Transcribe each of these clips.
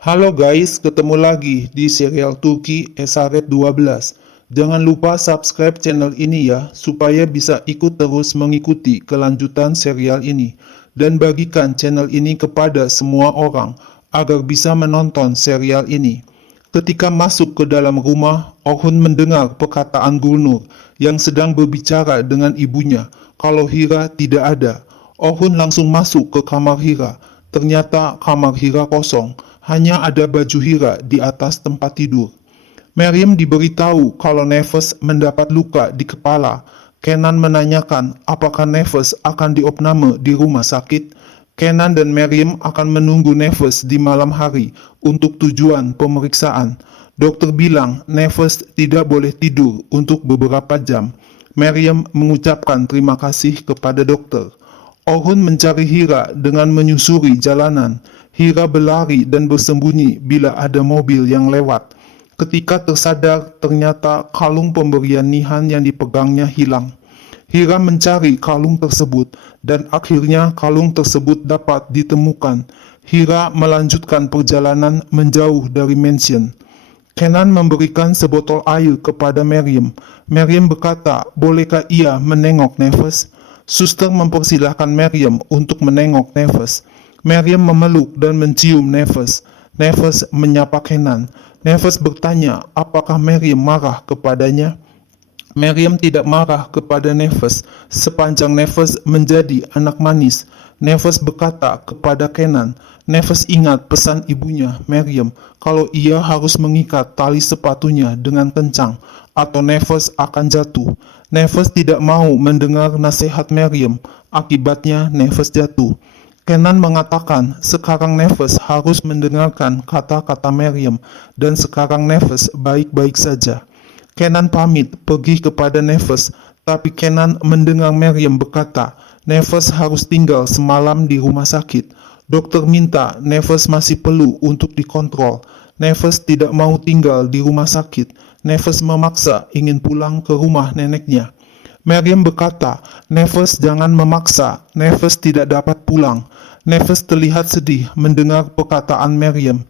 Halo guys, ketemu lagi di serial Turki Esaret 12. Jangan lupa subscribe channel ini ya, supaya bisa ikut terus mengikuti kelanjutan serial ini. Dan bagikan channel ini kepada semua orang, agar bisa menonton serial ini. Ketika masuk ke dalam rumah, Orhun mendengar perkataan Gulnur yang sedang berbicara dengan ibunya, kalau Hira tidak ada. Orhun langsung masuk ke kamar Hira. Ternyata kamar Hira kosong, hanya ada baju Hira di atas tempat tidur. Miriam diberitahu kalau Neves mendapat luka di kepala. Kenan menanyakan apakah Neves akan diopname di rumah sakit. Kenan dan Miriam akan menunggu Neves di malam hari untuk tujuan pemeriksaan. Dokter bilang Neves tidak boleh tidur untuk beberapa jam. Miriam mengucapkan terima kasih kepada dokter. Orhun mencari Hira dengan menyusuri jalanan. Hira berlari dan bersembunyi bila ada mobil yang lewat. Ketika tersadar, ternyata kalung pemberian Nihan yang dipegangnya hilang. Hira mencari kalung tersebut, dan akhirnya kalung tersebut dapat ditemukan. Hira melanjutkan perjalanan menjauh dari mansion. Kenan memberikan sebotol air kepada Miriam. Miriam berkata, bolehkah ia menengok Neves? Suster mempersilahkan Miriam untuk menengok Neves. Miriam memeluk dan mencium Neves. Neves menyapa Kenan. Neves bertanya apakah Miriam marah kepadanya. Miriam tidak marah kepada Neves sepanjang Neves menjadi anak manis. Neves berkata kepada Kenan, Neves ingat pesan ibunya, Miriam, kalau ia harus mengikat tali sepatunya dengan kencang, atau Neves akan jatuh. Neves tidak mau mendengar nasihat Miriam, akibatnya Neves jatuh. Kenan mengatakan sekarang Neves harus mendengarkan kata-kata Miriam, dan sekarang Neves baik-baik saja. Kenan pamit pergi kepada Neves, tapi Kenan mendengar Miriam berkata, Neves harus tinggal semalam di rumah sakit. Dokter minta Neves masih perlu untuk dikontrol. Neves tidak mau tinggal di rumah sakit. Neves memaksa ingin pulang ke rumah neneknya. Miriam berkata, Neves jangan memaksa, Neves tidak dapat pulang. Neves terlihat sedih mendengar perkataan Miriam.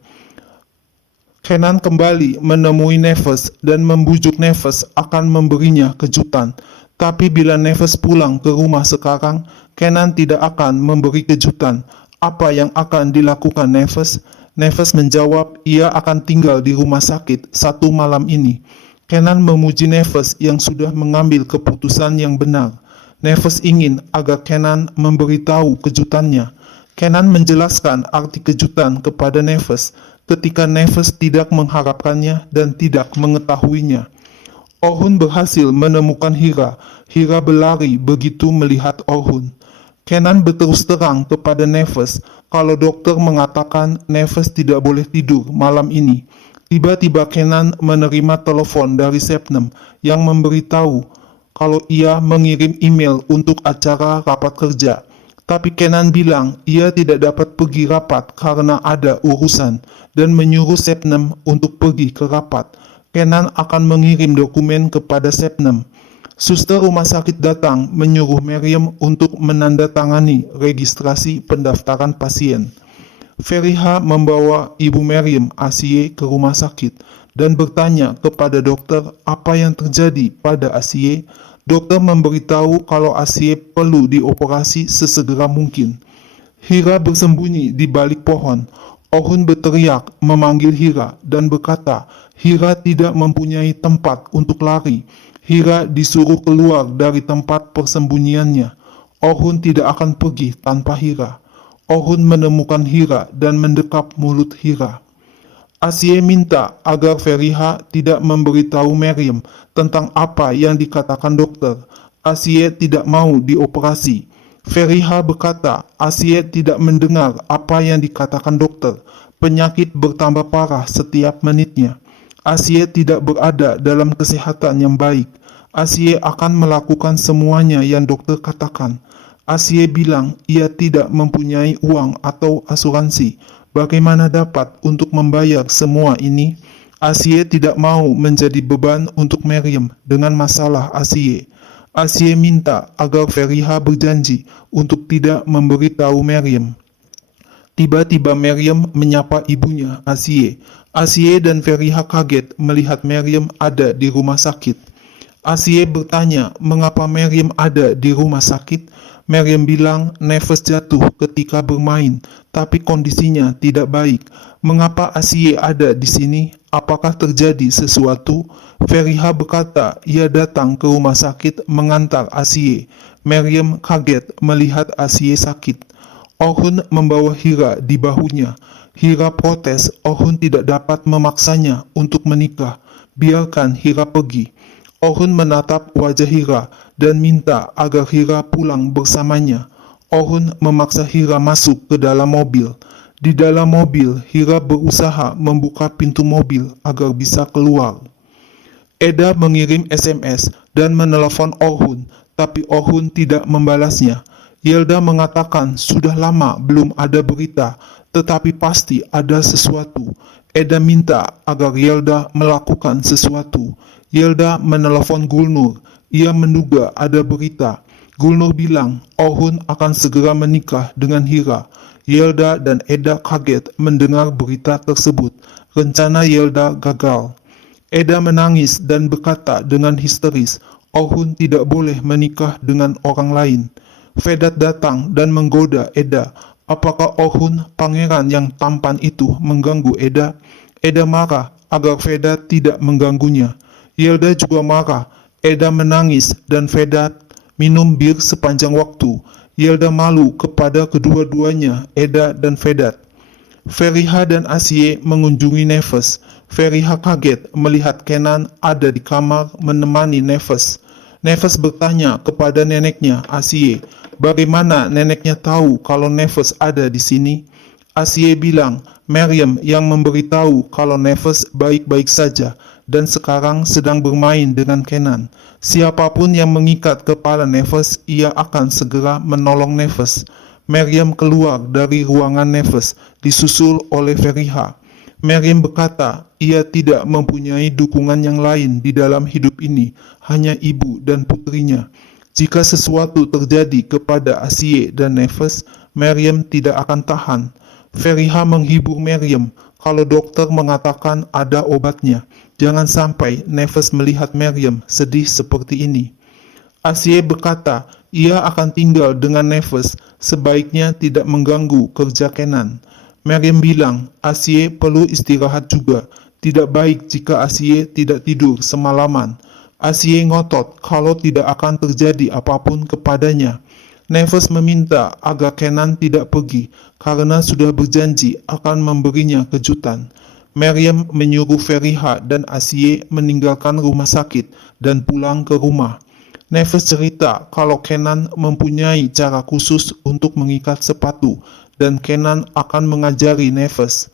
Kenan kembali menemui Neves dan membujuk Neves akan memberinya kejutan. Tapi bila Neves pulang ke rumah sekarang, Kenan tidak akan memberi kejutan. Apa yang akan dilakukan Neves? Neves menjawab ia akan tinggal di rumah sakit satu malam ini. Kenan memuji Neves yang sudah mengambil keputusan yang benar. Neves ingin agar Kenan memberitahu kejutannya. Kenan menjelaskan arti kejutan kepada Neves ketika Neves tidak mengharapkannya dan tidak mengetahuinya. Orhun berhasil menemukan Hira. Hira berlari begitu melihat Orhun. Kenan berterus terang kepada Neves kalau dokter mengatakan Neves tidak boleh tidur malam ini. Tiba-tiba Kenan menerima telepon dari Sepnem yang memberitahu kalau ia mengirim email untuk acara rapat kerja. Tapi Kenan bilang ia tidak dapat pergi rapat karena ada urusan dan menyuruh Sepnem untuk pergi ke rapat. Kenan akan mengirim dokumen kepada Sepnem. Suster rumah sakit datang menyuruh Miriam untuk menandatangani registrasi pendaftaran pasien. Feriha membawa ibu Miriam Asiye ke rumah sakit dan bertanya kepada dokter apa yang terjadi pada Asiye. Dokter memberitahu kalau Asiye perlu dioperasi sesegera mungkin. Hira bersembunyi di balik pohon. Orhun berteriak memanggil Hira dan berkata, Hira tidak mempunyai tempat untuk lari. Hira disuruh keluar dari tempat persembunyiannya. Orhun tidak akan pergi tanpa Hira. Orhun menemukan Hira dan mendekap mulut Hira. Asiye minta agar Feriha tidak memberitahu Miriam tentang apa yang dikatakan dokter. Asiye tidak mau dioperasi. Feriha berkata Asiye tidak mendengar apa yang dikatakan dokter. Penyakit bertambah parah setiap menitnya. Asiye tidak berada dalam kesehatan yang baik. Asiye akan melakukan semuanya yang dokter katakan. Asiye bilang ia tidak mempunyai uang atau asuransi. Bagaimana dapat untuk membayar semua ini? Asiye tidak mau menjadi beban untuk Miriam dengan masalah Asiye. Asiye minta agar Feriha berjanji untuk tidak memberitahu Miriam. Tiba-tiba Meriam menyapa ibunya, Asie. Asie dan Feriha kaget melihat Meriam ada di rumah sakit. Asie bertanya mengapa Meriam ada di rumah sakit. Meriam bilang Neves jatuh ketika bermain, tapi kondisinya tidak baik. Mengapa Asie ada di sini? Apakah terjadi sesuatu? Feriha berkata ia datang ke rumah sakit mengantar Asie. Meriam kaget melihat Asie sakit. Ohun membawa Hira di bahunya. Hira protes Ohun tidak dapat memaksanya untuk menikah. Biarkan Hira pergi. Ohun menatap wajah Hira dan minta agar Hira pulang bersamanya. Ohun memaksa Hira masuk ke dalam mobil. Di dalam mobil, Hira berusaha membuka pintu mobil agar bisa keluar. Eda mengirim SMS dan menelepon Ohun, tapi Ohun tidak membalasnya. Yelda mengatakan sudah lama belum ada berita, tetapi pasti ada sesuatu. Eda minta agar Yelda melakukan sesuatu. Yelda menelepon Gulnur. Ia menduga ada berita. Gulnur bilang Ohun akan segera menikah dengan Hira. Yelda dan Eda kaget mendengar berita tersebut. Rencana Yelda gagal. Eda menangis dan berkata dengan histeris, Ohun tidak boleh menikah dengan orang lain. Vedat datang dan menggoda Eda. Apakah Ohun, pangeran yang tampan itu, mengganggu Eda? Eda marah agar Vedat tidak mengganggunya. Yelda juga marah. Eda menangis dan Vedat minum bir sepanjang waktu. Yelda malu kepada kedua-duanya, Eda dan Vedat. Feriha dan Asie mengunjungi Neves. Feriha kaget melihat Kenan ada di kamar menemani Neves. Neves bertanya kepada neneknya, Asie, bagaimana neneknya tahu kalau Neves ada di sini? Asie bilang, Meriam yang memberitahu kalau Neves baik-baik saja dan sekarang sedang bermain dengan Kenan. Siapapun yang mengikat kepala Neves, ia akan segera menolong Neves. Meriam keluar dari ruangan Neves, disusul oleh Feriha. Meriam berkata, ia tidak mempunyai dukungan yang lain di dalam hidup ini, hanya ibu dan putrinya. Jika sesuatu terjadi kepada Asie dan Neves, Meriam tidak akan tahan. Feriha menghibur Meriam, kalau dokter mengatakan ada obatnya. Jangan sampai Neves melihat Meriam sedih seperti ini. Asie berkata, ia akan tinggal dengan Neves, sebaiknya tidak mengganggu kerja Kenan. Meriam bilang, Asie perlu istirahat juga. Tidak baik jika Asie tidak tidur semalaman. Asie ngotot kalau tidak akan terjadi apapun kepadanya. Neves meminta agar Kenan tidak pergi karena sudah berjanji akan memberinya kejutan. Meriam menyuruh Feriha dan Asie meninggalkan rumah sakit dan pulang ke rumah. Neves cerita kalau Kenan mempunyai cara khusus untuk mengikat sepatu dan Kenan akan mengajari Neves.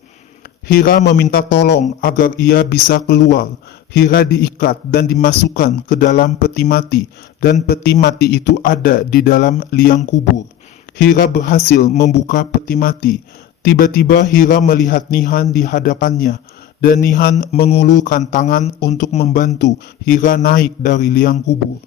Hira meminta tolong agar ia bisa keluar. Hira diikat dan dimasukkan ke dalam peti mati dan peti mati itu ada di dalam liang kubur. Hira berhasil membuka peti mati. Tiba-tiba Hira melihat Nihan di hadapannya dan Nihan mengulurkan tangan untuk membantu Hira naik dari liang kubur.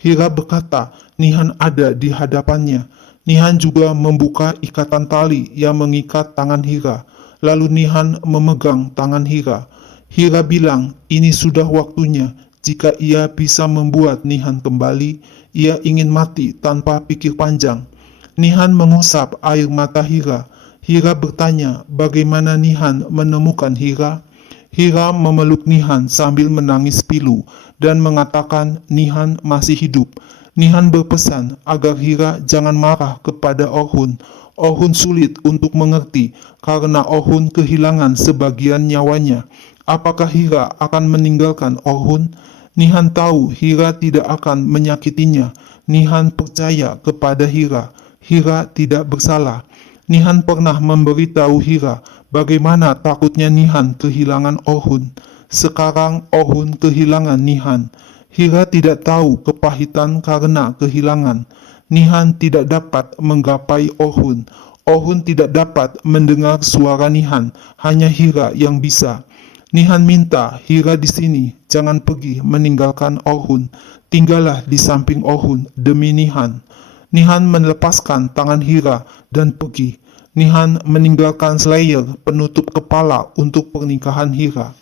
Hira berkata, Nihan ada di hadapannya. Nihan juga membuka ikatan tali yang mengikat tangan Hira. Lalu Nihan memegang tangan Hira. Hira bilang, ini sudah waktunya. Jika ia bisa membuat Nihan kembali, ia ingin mati tanpa pikir panjang. Nihan mengusap air mata Hira. Hira bertanya, bagaimana Nihan menemukan Hira? Hira memeluk Nihan sambil menangis pilu dan mengatakan Nihan masih hidup. Nihan berpesan agar Hira jangan marah kepada Ohun. Ohun sulit untuk mengerti karena Ohun kehilangan sebagian nyawanya. Apakah Hira akan meninggalkan Ohun? Nihan tahu Hira tidak akan menyakitinya. Nihan percaya kepada Hira. Hira tidak bersalah. Nihan pernah memberitahu Hira bagaimana takutnya Nihan kehilangan Ohun. Sekarang Ohun kehilangan Nihan. Hira tidak tahu kepahitan karena kehilangan. Nihan tidak dapat menggapai Ohun. Ohun tidak dapat mendengar suara Nihan. Hanya Hira yang bisa. Nihan minta Hira di sini, jangan pergi meninggalkan Ohun. Tinggallah di samping Ohun demi Nihan. Nihan melepaskan tangan Hira dan pergi. Nihan meninggalkan Slayer penutup kepala untuk pernikahan Hira.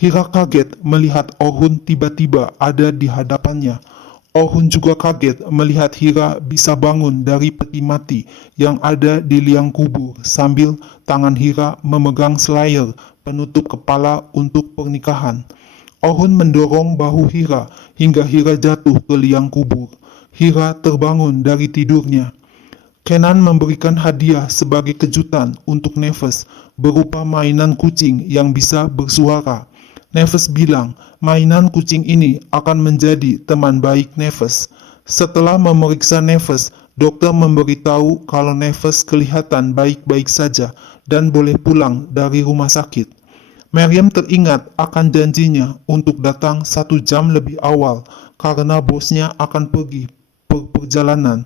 Hira kaget melihat Ohun tiba-tiba ada di hadapannya. Ohun juga kaget melihat Hira bisa bangun dari peti mati yang ada di liang kubur sambil tangan Hira memegang Slayer penutup kepala untuk pernikahan. Ohun mendorong bahu Hira hingga Hira jatuh ke liang kubur. Hira terbangun dari tidurnya. Kenan memberikan hadiah sebagai kejutan untuk Neves berupa mainan kucing yang bisa bersuara. Neves bilang mainan kucing ini akan menjadi teman baik Neves. Setelah memeriksa Neves, dokter memberitahu kalau Neves kelihatan baik-baik saja dan boleh pulang dari rumah sakit. Meriam teringat akan janjinya untuk datang 1 jam lebih awal karena bosnya akan pergi perjalanan.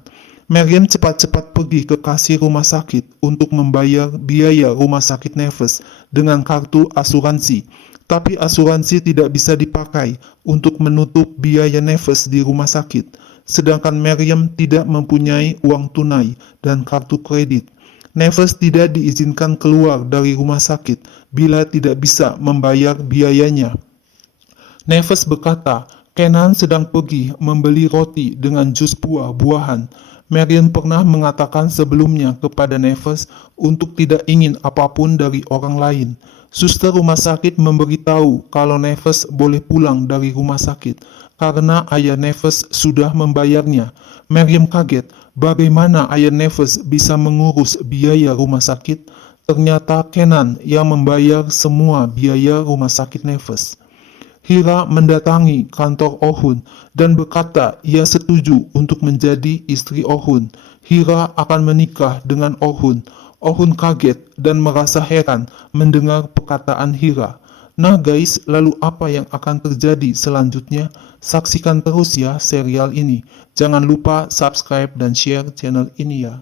Meriam cepat-cepat pergi ke kasir rumah sakit untuk membayar biaya rumah sakit Neves dengan kartu asuransi. Tapi asuransi tidak bisa dipakai untuk menutup biaya Neves di rumah sakit, sedangkan Meriam tidak mempunyai uang tunai dan kartu kredit. Neves tidak diizinkan keluar dari rumah sakit bila tidak bisa membayar biayanya. Neves berkata, Kenan sedang pergi membeli roti dengan jus buah-buahan. Marion pernah mengatakan sebelumnya kepada Neves untuk tidak ingin apapun dari orang lain. Suster rumah sakit memberitahu kalau Neves boleh pulang dari rumah sakit karena ayah Neves sudah membayarnya. Mariam kaget, bagaimana ayah Neves bisa mengurus biaya rumah sakit? Ternyata Kenan yang membayar semua biaya rumah sakit Neves. Hira mendatangi kantor Ohun dan berkata ia setuju untuk menjadi istri Ohun. Hira akan menikah dengan Ohun. Ohun kaget dan merasa heran mendengar perkataan Hira. Nah guys, lalu apa yang akan terjadi selanjutnya? Saksikan terus ya serial ini. Jangan lupa subscribe dan share channel ini ya.